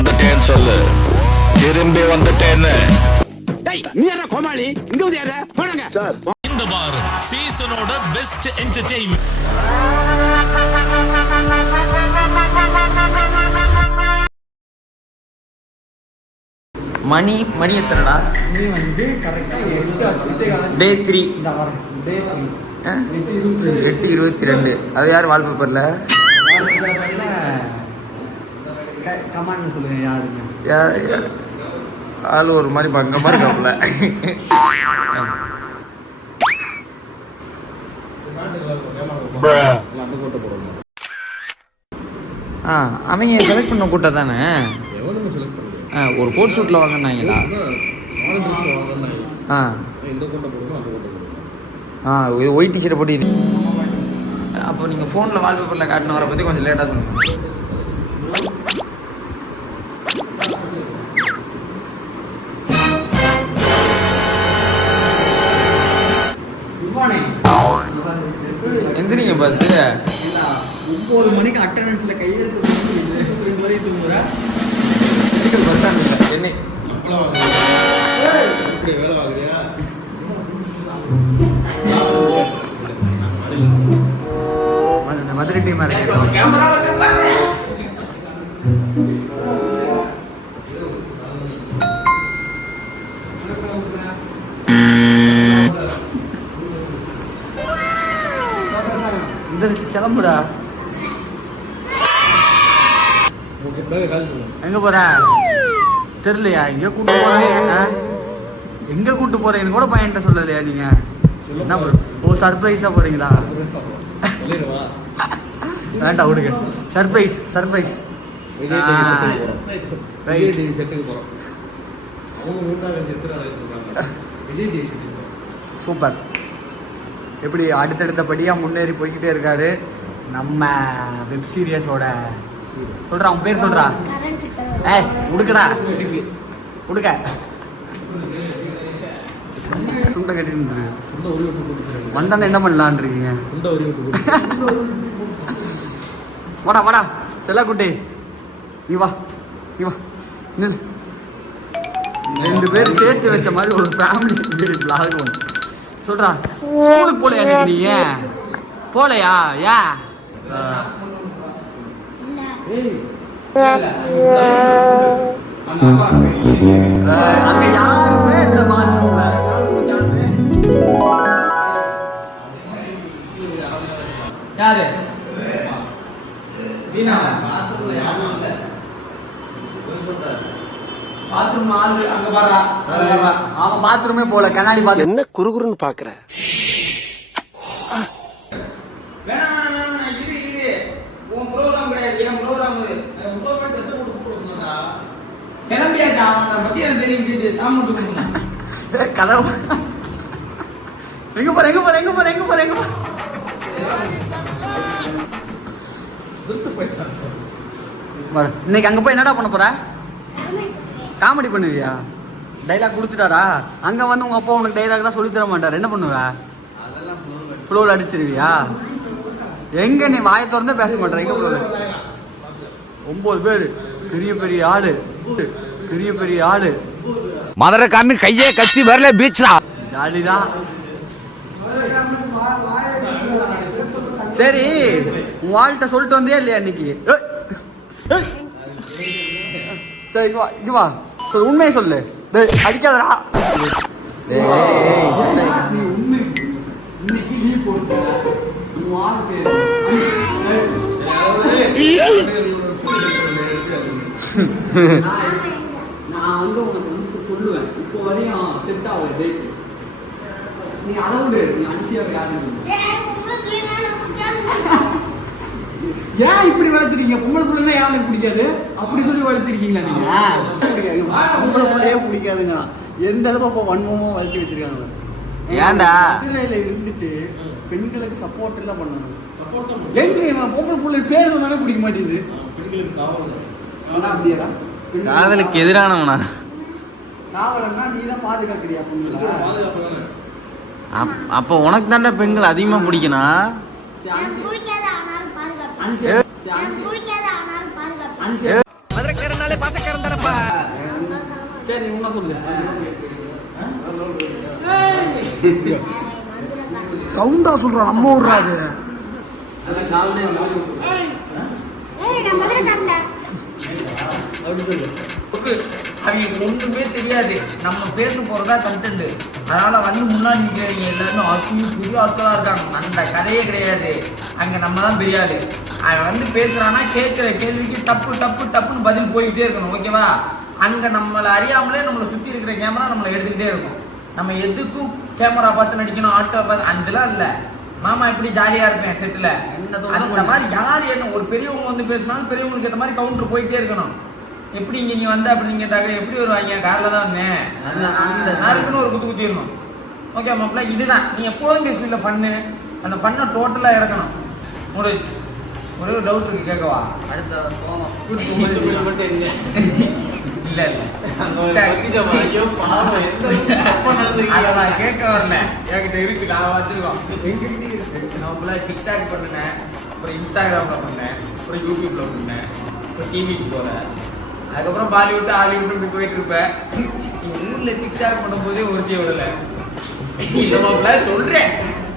வந்துட்டேன்னு சொல்லு. திரும்பி வந்துட்டேன்னு. நீ யாரா கோமாளி? இங்க வந்து யாரா? போடுங்க சார். இந்த வாரம் சீசனோட பெஸ்ட் என்டர்டெயின்மென்ட் மணி எத்தனைடா? நீ வந்து கரெக்டா டே 3 இந்த வாரம் டே 8:22. அது யார் வால்பேப்பர்ல? கமாண்ட் சொல்லுங்க யாருங்க? யார் ஆள் ஒரு மாதிரி பங்க மாதிரி காப்பல. அவங்க செலக்ட் பண்ண கூட்டம் தானே. ஒரு கோட் ஷூட்ல வாங்கினாங்களா? ஒயிட் டிஷர்ட் போட்டு இது. அப்போ நீங்கள் ஃபோனில் வால்பேப்பரில் காட்டின வர பற்றி கொஞ்சம் லேட்டாக சொல்லுங்கள். எந்திரிங்க பஸ். 9 மணிக்கு அட்டெண்டன்ஸ்ல கையெழுத்து சென்னை வேலை வாங்குறியா? மதுரை டீமா இருக்கு. கிளம்புடா. எங்க போற தெரியலையா? எங்க கூட்டு போறீங்க? எங்க கூட்டு போறீங்கன்னு கூட பையன்கிட்ட சொல்லலையா நீங்க? என்ன ஓ சர்ப்ரைஸா போறீங்களா? வேண்டாம் விடுங்க. Surprise surprise. சூப்பர். எப்படி அடுத்தடுத்தபடியாக முன்னேறி போய்கிட்டே இருக்காரு நம்ம வெப் சீரியஸோட. சொல்கிறா அவன் பேர் சொல்கிறா. உடுக்கடா உடுக்க துண்டை கட்டிட்டு வந்தானே என்ன பண்ணலான் இருக்கீங்க? வாடா வாடா செல்லா குட்டி நீ வா நீ வா. 2 பேர் சேர்த்து வச்ச மாதிரி ஒரு ஃபேமிலி பிளாக் ஒன்று. சொல்றா ஸ்கூலுக்கு போலையா நீ? ஏன் போலையா? ஏன் அங்க யாருமே இல்ல பாத்ரூம்ல. யாரு தீனா? பாத்ரூம்ல யாரும் இல்ல. பாத்ரூம் ஆளு அங்க பாறா. அவன் பாத்ரூமே போல கண்ணாடி பாத்து என்ன குறுகுறுன்னு பாக்குற? வேணாம் வேணாம் வேணாம் இரு. உன் ப்ரோகிராம் கிடையாது, என் ப்ரோகிராம். முப்பது ட்ரெஸ் போட்டு போட்டு சொன்னா கிளம்பியாச்சா? அவனை பத்தி எனக்கு தெரியும். சாப்பிட்டு போகணும் கதவு. எங்க போற எங்க போற எங்க போற எங்க போற எங்க போற? இன்னைக்கு அங்க போய் என்னடா பண்ண போற? காமெடி பண்ணுவியா? டைலாக் கொடுத்துட்டாரா? அங்க வந்து உங்க அப்பா உனக்கு டைலாக்லாம் சொல்லி தர மாட்டாரு. என்ன பண்ணுவ? ஃப்ளோவில் அடிச்சிருவியா? எங்க நீ வாயை திறந்தே பேச மாட்டேற? எங்க ஃப்ளோவில் 9 பேர் பெரிய பெரிய ஆளு, பெரிய பெரிய ஆளு. மதுரைக்காரனு கையே கத்தி வரல பீச்ரா. ஜாலிதான். சரி உன் வாழ்கிட்ட சொல்லிட்டு வந்தியா இல்லையா இன்னைக்கு? சரி இங்க வா சொல்லு, உண்மையை சொல்லு. அடிக்காதடா. இன்னைக்கு நீ போட்டு நான் வந்து உனக்கு சொல்லுவேன். இப்போ வரையும் செட் ஆகுது. நீ அளவுடு நீ அனுசியாவை யாருன்னு ஏன் இப்படி வளர்த்துறீங்க? பொம்பளை பிள்ளைன்னா யாருக்கு பிடிக்காது? அப்படி சொல்லி வளர்த்துருக்கீங்களா நீங்க? பொம்பளை பிள்ளையே பிடிக்காதுங்க. எந்த அளவு அப்போ வன்மமா வளர்த்து வச்சிருக்காங்க. ஏன்டா மதுரையில இருந்துட்டு பெண்களுக்கு சப்போர்ட் எல்லாம் பண்ணணும். எங்க பொம்பளை பிள்ளை பேர் சொன்னாலே பிடிக்க மாட்டேங்குது. அப்படியா? காதலுக்கு எதிரானவனா? காவலன்னா நீ தான் பாதுகாக்கிறியா பொண்ணுங்களா? அப்போ உனக்கு தாண்டா பெண்கள் அதிகமா பிடிக்கணும். மதுரைக்காரனாலே பாசக்காரன் சொல்லுங்க. சவுண்டா சொல்றான் நம்ம ஊர்ரா அது. அவங்களுக்கு ஒன்றுமே தெரியாது, நம்ம பேச போறதா கண்டென்ட். அதனால வந்து முன்னாடி நிற்கிறவங்க எல்லாரும் ஆட்சியும் புதிய ஆட்களா இருக்காங்க. அந்த கதையே கிடையாது, அங்க நம்ம தான் பெரிய ஆளு. அவன் வந்து பேசுறான்னா கேட்கிற கேள்விக்கு டப்பு டப்பு டப்புன்னு பதில் போய்கிட்டே இருக்கணும், ஓகேவா? அங்க நம்மளை அறியாமலே நம்மளை சுத்தி இருக்கிற கேமரா நம்மளை எடுத்துக்கிட்டே இருக்கும். நம்ம எதுக்கும் கேமரா பார்த்து நடிக்கணும், ஆட்டோ பார்த்து அதெல்லாம் இல்லை. மாமா எப்படி ஜாலியா இருப்பேன் செட்டுல, அந்த மாதிரி யார் என்ன ஒரு பெரியவங்க வந்து பேசினாலும் பெரியவங்களுக்கு ஏற்ற மாதிரி கவுண்டர் போயிட்டே இருக்கணும். எப்படி இங்க நீ வந்த அப்படின்னு கேட்டாங்க, எப்படி வருவாங்க, கார்ல தான் வந்தேன், யாருக்குன்னு ஒரு குத்து குத்திடணும். ஓகே மாப்பிள்ள, இதுதான் நீ எப்போதும் பேசுவீங்க ஃபன்னு. அந்த ஃபன்னை டோட்டலா இறக்கணும். ஒரு ஒரே ஒரு டவுட் இருக்கு, கேட்கவா? இல்ல அதை நான் கேட்க வரல, என்கிட்ட இருக்கு, நான் வச்சிருக்கோம். நம்மள டிக்டாக் பண்ணினேன், அப்புறம் இன்ஸ்டாகிராம்ல பண்ணேன், அப்புறம் யூடியூப்ல பண்ணேன், அப்புறம் டிவிக்கு போறேன், அதுக்கப்புறம் பாலிவுட் ஹாலிவுட் இப்படி போயிட்டு இருப்பேன். நீ ஊர்ல டிக்டாக் பண்ணும்போதே ஒருத்திய விடல. இல்ல சொல்றேன்,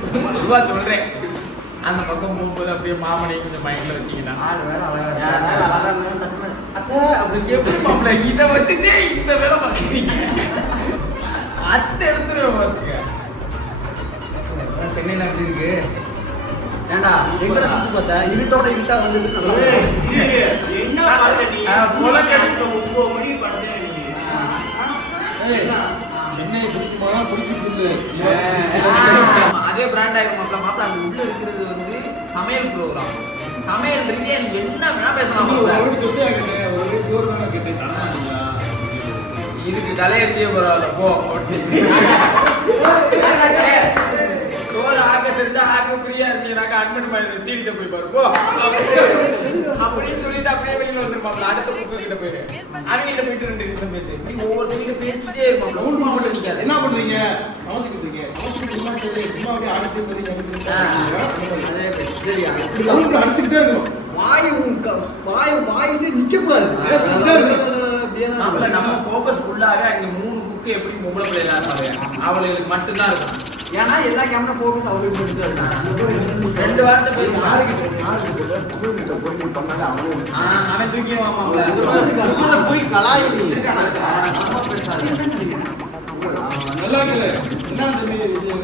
பொதுவா சொல்றேன். அந்த பக்கம் போகும்போது அப்படியே மாமனை கொஞ்சம் மைண்ட்ல வச்சீங்கன்னா இதை வச்சுட்டு இந்த வேலை பார்த்துருக்கீங்க. அத்தை எடுத்துருவேன் பார்த்துக்க. சென்னையில அப்படி இருக்கு. ஏண்டா எங்கட சுத்தி பார்த்தா இருட்டோட இருட்டா வந்துட்டு சென்னை பிடிக்குமா பிடிக்கிறது அதே பிராண்ட் ஆகிடும் மாப்பிள்ள. மாப்பிள்ள அங்க உள்ள இருக்கிறது வந்து சமையல் ப்ரோக்ராம், சமையல் ரீதியா நீங்க என்ன வேணா பேசலாம். இதுக்கு தலையெழுத்தியே பரவாயில்ல போ. சோறு ஆக்க தெரிஞ்சா ஆக்க ஃப்ரீயா இருந்தீங்கன்னாக்கா அட்மிட் பண்ணி சீரிஸை போய் பாரு போ அப்படின்னு சொல்லிட்டு அப்படியே வெளியில வந்துருப்பாங்க. அடுத்த புக்கு கிட்ட போயிரு, அவங்க போயிட்டு 2 நிமிஷம் பேசு. நீ ஒவ்வொருத்தையும் பேசிட்டே இருப்பாங்க, மட்டும் நிக்காது. என்ன பண்றீங்க? சமைச்சுக்கிட்டு சும்மா அப்படியே ஆடிட்டு அடிச்சுக்கிட்டே இருக்கணும். வாய்ஸே நிக்க கூடாது. நம்ம போக்கஸ் ஃபுல்லாவே அங்க 3 புக்கு எப்படி பொம்பளை பிள்ளைகளா இருப்பாங்க, அவளுக்கு மட்டும்தான் இருக்கும். ஏன்னா எல்லா கேமரா போக்கஸ் அவளுக்கு மட்டும் இருக்காங்க. 2 வாரத்தை பேசுவாங்க, அவன் தூக்கிடுவான். போய் கலாய் நல்லா இருக்குல்ல? என்ன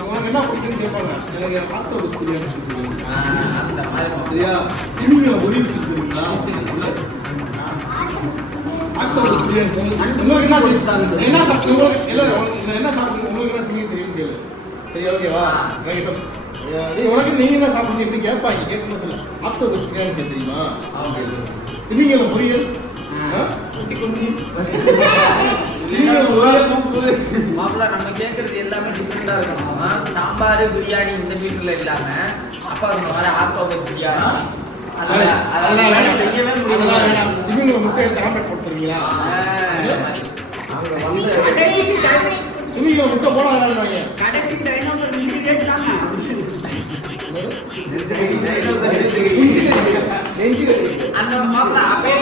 உனக்கு என்ன பிடிக்குன்னு கேட்பாங்க. எனக்கு ஆக்டோபஸ் பிரியாணி பிடிக்கும். அந்த மாதிரி சரியா? இனிமே ஒரே சொல்றீங்களா? ஆக்டோபஸ் பிரியாணி உங்களுக்கு என்ன சாப்பிட்டு என்ன சாப்பிட்டு உங்களுக்கு என்ன செய்ய தெரியும் கேளு. சரி ஓகேவா? உனக்கு நீ என்ன சாப்பிட்டு எப்படி கேட்பாங்க, கேட்கணும் சொல்ல. ஆக்டோபஸ் பிரியாணி தெரியுமா? திமிங்கல பொரியல், மாப்பிள்ள நம்ம கேட்கறது எல்லாமே டிஃப்ரெண்டா இருக்கணும். சாம்பார் பிரியாணி இந்த வீட்டுல இல்லாம அப்பா சொன்ன மாதிரி ஆக்டோபஸ் பிரியாணி செய்யவே முடியாது. திமிங்கல முட்டை எடுத்து ஆம்லெட் போட்டுருவீங்களா? திமிங்கல முட்டை போடாதீங்க. கடைசி டைனோசர் நீங்க கேட்டாங்க. அந்த மாப்பிள்ள அப்படியே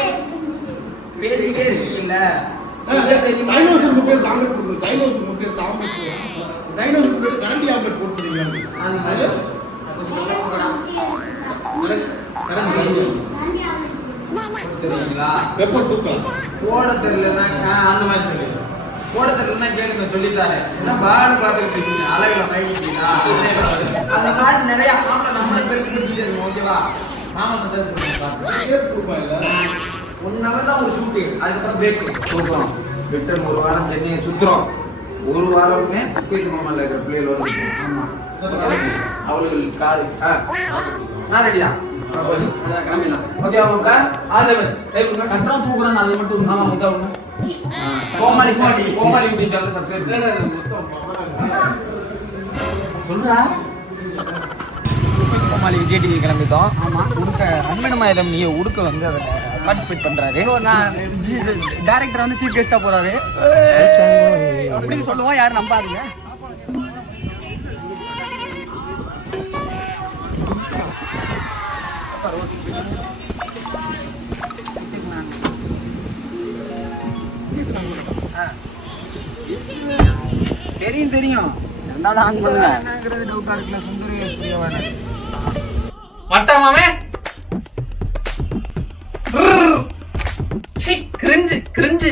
பேசிட்டே இருக்கீங்கல்ல. டைனோசர் முட்டை ஆம்லெட் போடுறது, டைனோசர் முட்டை ஆம்லெட் போடுறது, டைனோசர் முட்டை கரண்டி ஆம்லெட் போட்டுருவீங்க. தெரியுங்களா? பெப்பர் தூக்கம் போட தெரியலன்னா அந்த மாதிரி சொல்லி போட தெரியலன்னா கேளுங்க, சொல்லித்தாரு. என்ன பாடு பார்த்துட்டு இருக்கீங்க, அழகுல மயங்கிட்டீங்களா? அந்த மாதிரி நிறைய நம்ம பெருசுக்கிட்டே இருக்கும், ஓகேவா? மாமா மட்டும் சொல்லுங்க. 1 hour தான் ஒரு ஷூட்டு, அதுக்கப்புறம் பிரேக் போகிறோம். ரிட்டர்ன் 1 வாரம் சென்னையை சுற்றுறோம். 1 வாரமே பக்கத்து மாமாவில் இருக்கிற பிள்ளைகளோட இருக்கும். ஆமாம், அவளுக்கு காது நான் ரெடி தான். கிளம்பிடலாம். ஓகே அவங்க ஆல் தி பெஸ்ட். கட்டறம் தூக்குறேன், அது மட்டும் ஆமாம் உண்டா உண்டு. கோமாளி யூடியூப் சேனல் சப்ஸ்கிரைப் சொல்றா. கோமாளி விஜய் டிவி கிளம்பிட்டோம். ஆமாம், உடுக்க ரன்மேனுமாயுதம் நீ உடுக்க வந்து அதில் பார்ட்டிசிபேட் பண்ணுறாரு. நான் டைரக்டர் வந்து சீஃப் கெஸ்ட்டாக போகிறாரு அப்படின்னு சொல்லுவோம், யாரும் நம்பாதீங்க. தெரியும் தெரியும். ரெண்டாவது ஆன் பண்ணுங்க. டவுட்டா இருக்குல்ல சுந்தரி பிரியவானே. வட்டா மாமே கிரிஞ்சு கிரிஞ்சு